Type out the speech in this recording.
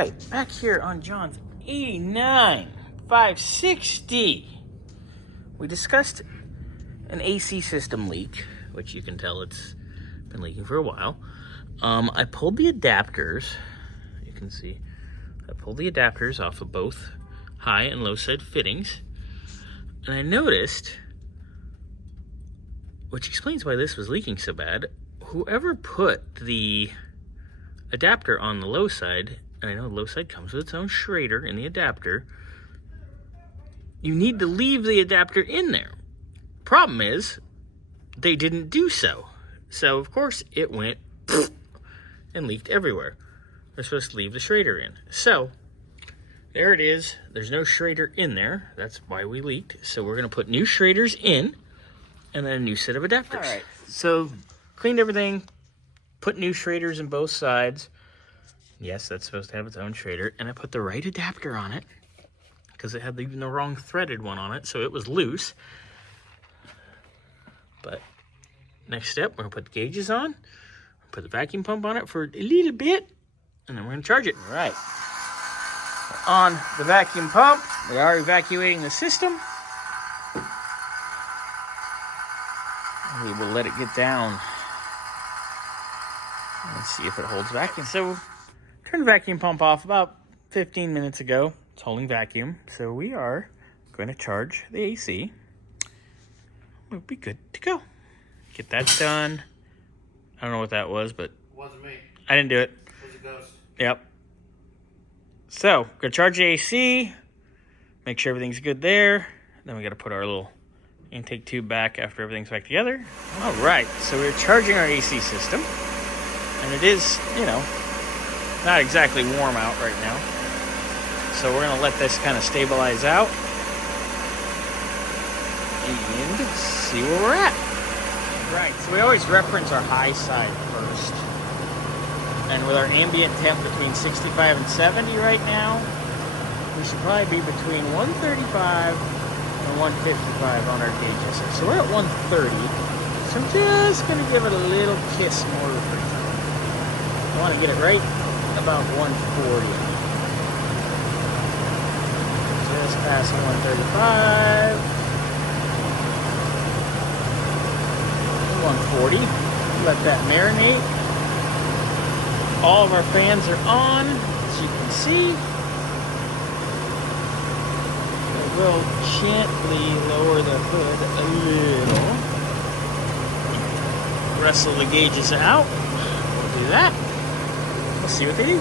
right, back here on John's 89 560. We discussed an AC system leak, which you can tell it's been leaking for a while. I pulled the adapters. You can see I pulled the adapters off of both high and low side fittings, and I noticed, which explains why this was leaking so bad, whoever put the adapter on the low side, and I know the low side comes with its own schrader in the adapter, you need to leave the adapter in there. Problem is, they didn't do so. So, of course, it went and leaked everywhere. They're supposed to leave the schrader in. So, there it is. There's no schrader in there. That's why we leaked. So, we're going to put new schraders in and then a new set of adapters. All right. So, cleaned everything, put new schraders in both sides. Yes, that's supposed to have its own schrader. And I put the right adapter on it because it had even the wrong threaded one on it, so it was loose. But next step, we're gonna put the gauges on, put the vacuum pump on it for a little bit, and then we're gonna charge it. All right, we're on the vacuum pump. We are evacuating the system. We will let it get down and see if it holds vacuum. So, turned the vacuum pump off about 15 minutes ago. It's holding vacuum, so we are going to charge the AC. We'll be good to go. Get that done. I don't know what that was, but... It wasn't me. I didn't do it. It was a ghost. Yep. So, gonna charge the AC. Make sure everything's good there. Then we gotta put our little intake tube back after everything's back together. All right, so we're charging our AC system. And it is, you know, not exactly warm out right now. So we're gonna let this kind of stabilize out and see where we're at. Right, so we always reference our high side first. And with our ambient temp between 65 and 70 right now, we should probably be between 135 and 155 on our gauges. So we're at 130. So I'm just gonna give it a little kiss more refrigerant. I wanna get it right about 140. Just past 135. 140. Let that marinate. All of our fans are on, as you can see. I will gently lower the hood a little. Wrestle the gauges out. We'll do that. We'll see what they do.